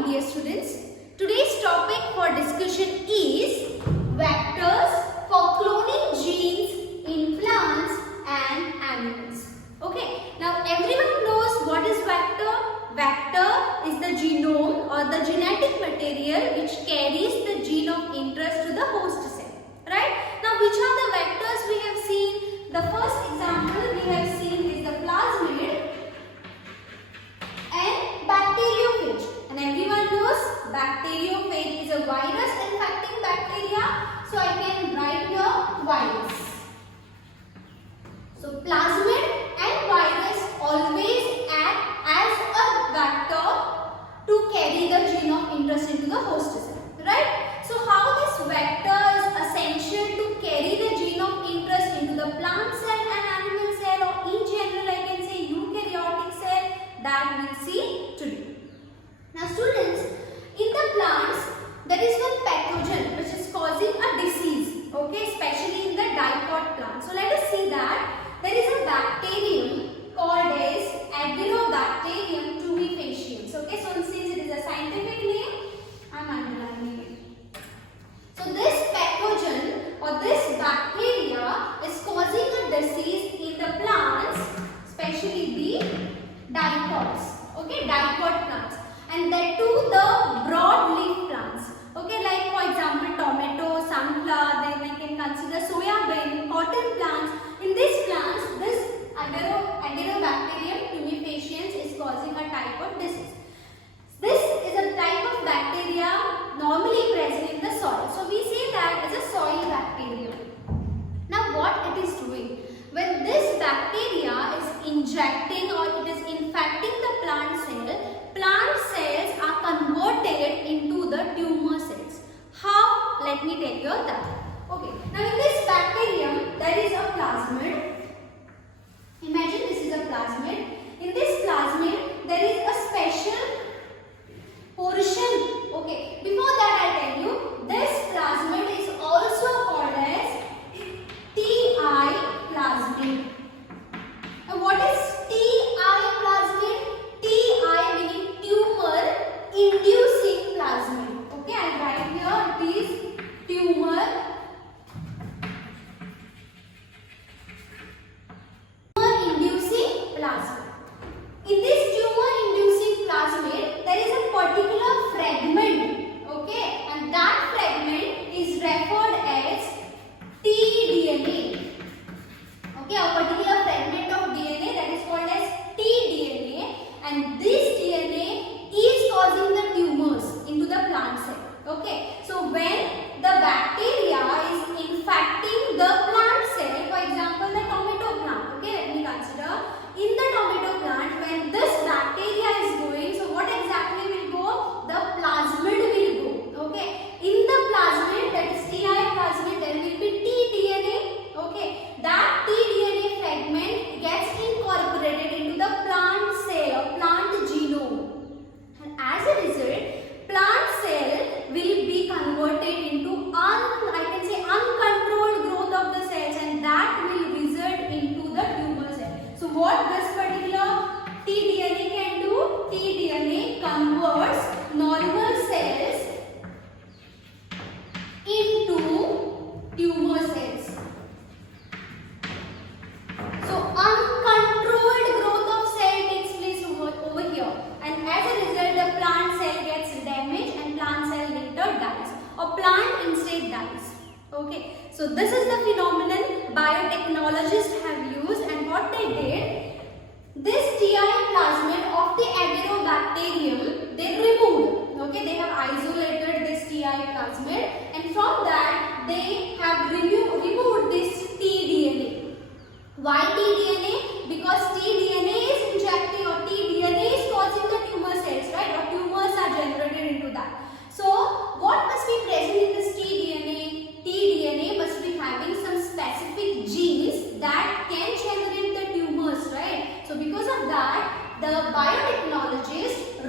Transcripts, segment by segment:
morning, dear students. Today's topic for discussion is vectors for cloning genes in plants and animals. Okay, now everyone knows what is vector. Vector is the genome or the genetic material which carries the gene of interest to the host cell. Right? Now, which are the vectors we have seen? The first example we have seen is the plasmid and bacteriophage. And everyone knows bacteriophage is a virus infecting bacteria. So I can write here virus. So plasmid and virus always act as a vector to carry the gene of interest into the host cell. Right? So how this vector is essential to carry the gene of interest into the plant cell and animal cell, or in general I can say eukaryotic cell, that we'll see today. Now students, in the plants there is one pathogen which is causing a disease, okay, especially in the dicot plant. So let us see that there is a bacterium called as Agrobacterium tumefaciens. Okay, so since it is a scientific name, I am underlining it. So this pathogen or this bacteria is causing a disease in the plants, especially the dicots, okay, dicot plants, and that too the broadleaf plants, okay, like for example tomato, sunflower, then I can consider soya bean, cotton plants. In these plants, this Agrobacterium tumefaciens is causing a type of disease. This is a type of bacteria normally present in the soil. So we say that as a soil bacterium. Now what it is doing? When this bacteria is injecting or it is infecting the plant cells are converted into the tumor cells. How? Let me tell you that. Okay. Now in this bacterium there is a plasmid. Imagine this is a plasmid. In this plasmid there is a special portion. Okay. Before that I tell you, this plasmid is also called as TI plasmid. Now what is TI plasmid? TI meaning tumor inducing plasmid. Okay, I will write here it is tumor inducing plasmid. In this tumor inducing plasmid there is a particular fragment, okay, and that fragment is referred as tDNA. Okay, a particular fragment of DNA that is called as tDNA, and this DNA is causing the tumors into the plant cell. Okay, so when the bacteria is infecting the plant cell, for example the tomato plant, okay, let me consider in the tomato plant when this bacteria is going, so what exactly will go? The plasmid will go. Okay, in the plasmid, that is TI plasmid, there will be tDNA. Okay, that tDNA fragment gets incorporated into the plant cell or plant genome, and as a result plant cell will be converted into uncontrolled growth of the cells, and that will result into the tumor cell. So what this particular tDNA can do? tDNA converts normal cells into tumor cells. So uncontrolled growth of cell takes place over here, and as a result the plant cell gets damaged and plant cell later dies, or plant instead dies. Okay, so this is the phenomenon biotechnologists have used, and what they did, this TI plasmid of the Agrobacterium they removed. Okay, they have isolated this TI plasmid, and from that they have removed this tDNA. Why tDNA? Because tDNA is injecting, or tDNA is causing the tumor cells, right? Or tumors are generated into that. So what must be present in this tDNA? tDNA must be having some specific genes that can generate the tumors, right? So because of that, the biotechnologists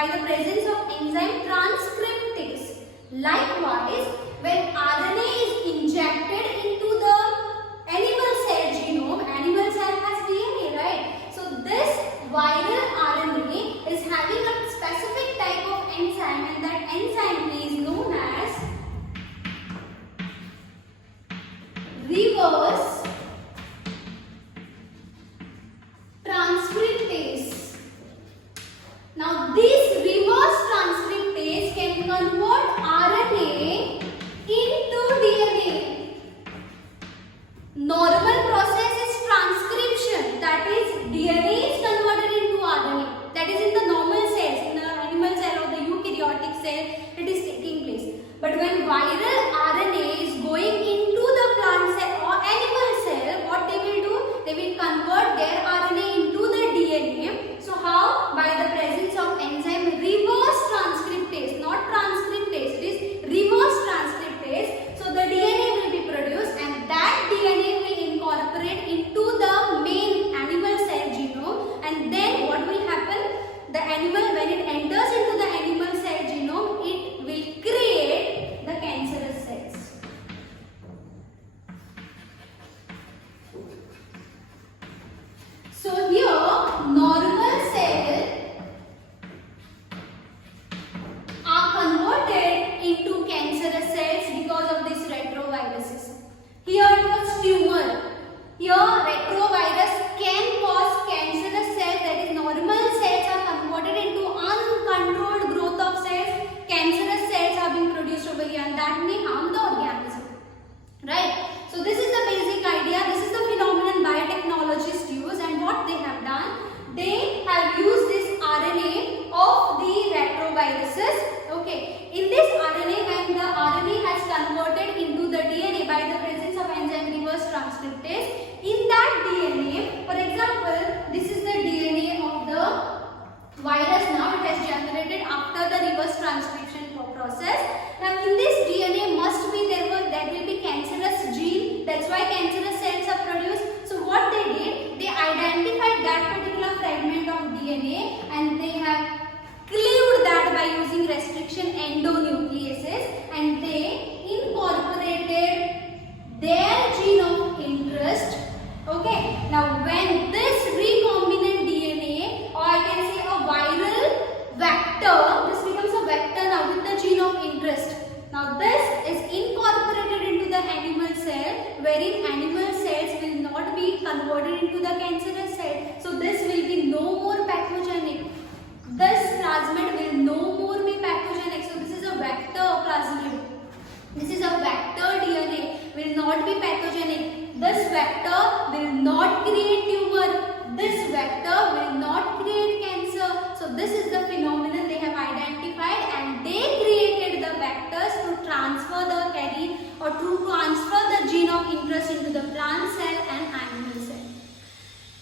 by the presence of enzyme transcriptase. Likewise, when RNA is injected into the animal cell genome, animal cell has DNA, right? So this viral RNA is having a specific type of enzyme, and that enzyme is known as reverse transcriptase. Now this reverse transcriptase can convert RNA into DNA. Normal process is transcription, that is DNA is converted into RNA. That is in the normal cells, in the animal cell or the eukaryotic cell, it is taking place. But when viral RNA is going into the plant cell or animal cell, what they will do? They will convert their RNA into the DNA. So how? By the presence of enzyme reverse transcriptase, not transcriptase, it is reverse transcriptase. So the DNA will be produced, and that DNA will incorporate into the main animal cell genome, and then what will happen? The animal, when it enters into the animal cell genome, it will create the cancerous cells. So here, normal cells are converted into cancerous cells because of this retroviruses. Here it was tumor. Here retrovirus can cause cancerous cells, that is normal cells are converted into uncontrolled growth of cells. Cancerous cells are being produced over here, and that may harm the organism. Right? So this is the basic idea. This is the phenomenon biotechnologists use, and what they have done, they have used this RNA of the retroviruses. Okay, in this RNA, when the RNA has converted into the DNA by the presence of enzyme reverse transcriptase, in that DNA, for example, this is the DNA of the virus. Now it has generated after the reverse transcription process. Now in this DNA must be there will be cancerous gene. That's why cancerous cells are produced. So what they did, they identified that particular fragment of DNA, and they have cleaved that by using restriction endonucleases, and they incorporated their gene of interest. Okay, now when this recombinant DNA, or I can say a viral vector, this becomes a vector now with the gene of interest. Now this is incorporated into the animal cell, wherein animal cells will not be converted into the cancerous cell. So this will be no more pathogenic. This plasmid will no more be pathogenic. So this is a vector plasmid. This is a vector DNA, will not be pathogenic. This vector will not create tumor. This vector will not create cancer. So this is the phenomenon they have identified, and they created the vectors to transfer the carry or to transfer the gene of interest into the plant cell and animal cell.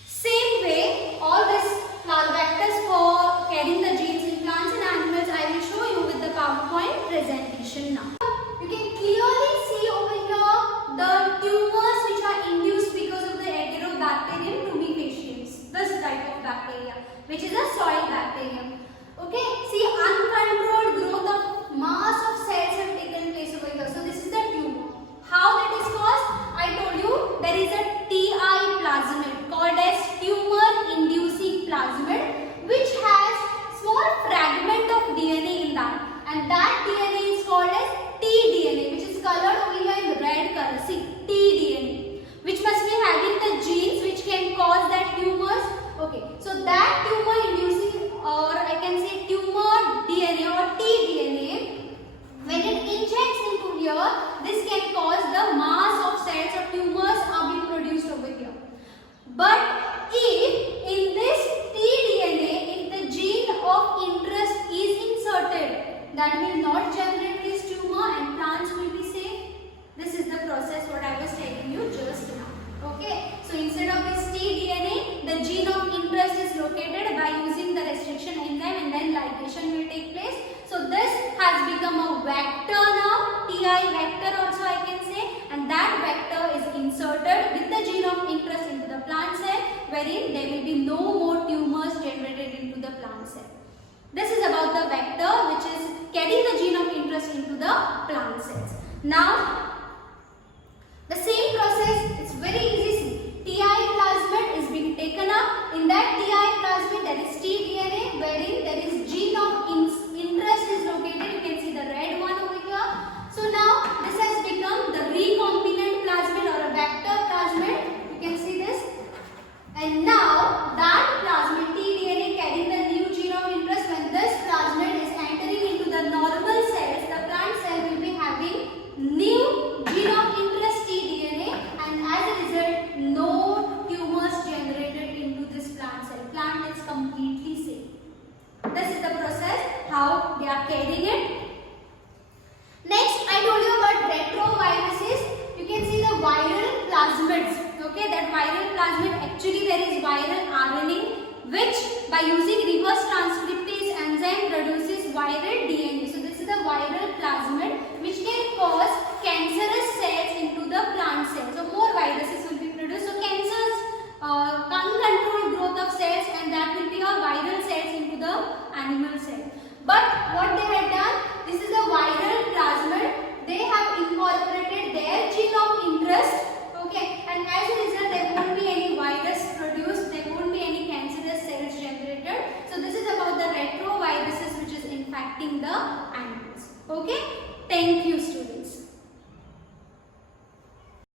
Same way, all these vectors for carrying the genes in plants and animals, I will show you with the PowerPoint presentation now. You can clearly see over here the tumors which are induced because of the Enterobacterium tumefaciens, this type of bacteria, which is a soil bacterium. Okay, see, uncontrolled growth of mass of cells have taken place over here. So this is the tumor. How that is caused? I told you there is a TI plasmid called as tumor inducing plasmid, which has small fragment of DNA in that, and that DNA is called as tDNA, which is colored over here in red color. See, tDNA, which must be having the genes which can cause that tumors. Okay, so that tumor inducing, or I can say tumor DNA or tDNA, when it injects into here, this can cause the mass of cells or tumors are being produced over here. But if in this tDNA, if the gene of interest is inserted, that will not generate this tumor and plants will be safe. This is the process what I was telling you just now. Okay, so instead of this tDNA, the gene of interest is located by using the restriction enzyme, and then ligation will take place. So this has become a vector now, TI vector also I can say, and that vector is inserted with the gene of interest into the plant cell, wherein there will be no more tumors generated into the plant cell. This is about without the vector which is carrying the gene of interest into the plant cells. Now the same process, it's very easy. Ti plasmid is being taken up. In that Ti plasmid there is tDNA wherein there is gene of interest is located. You can see the red one over here. So now this has become the recombinant plasmid or a vector plasmid. You can see this. And now that plasmid tDNA carrying the new gene of interest, when this plasmid is entering into the normal cells, the plant cell will be having new gene of interest tDNA, and as a result no tumors generated into this plant cell. Plant is completely safe. This is the process how they are carrying it. Next, I told you about retroviruses. You can see the viral plasmids. Okay, that viral plasmid, actually there is viral RNA which by using reverse transcriptase enzyme produces viral DNA. So this is the viral plasmid which can cause cancerous cells into the plant cells. So more viruses will be produced. So cancers uncontrolled growth of cells, and that will be a viral cells into the animal cell. But what they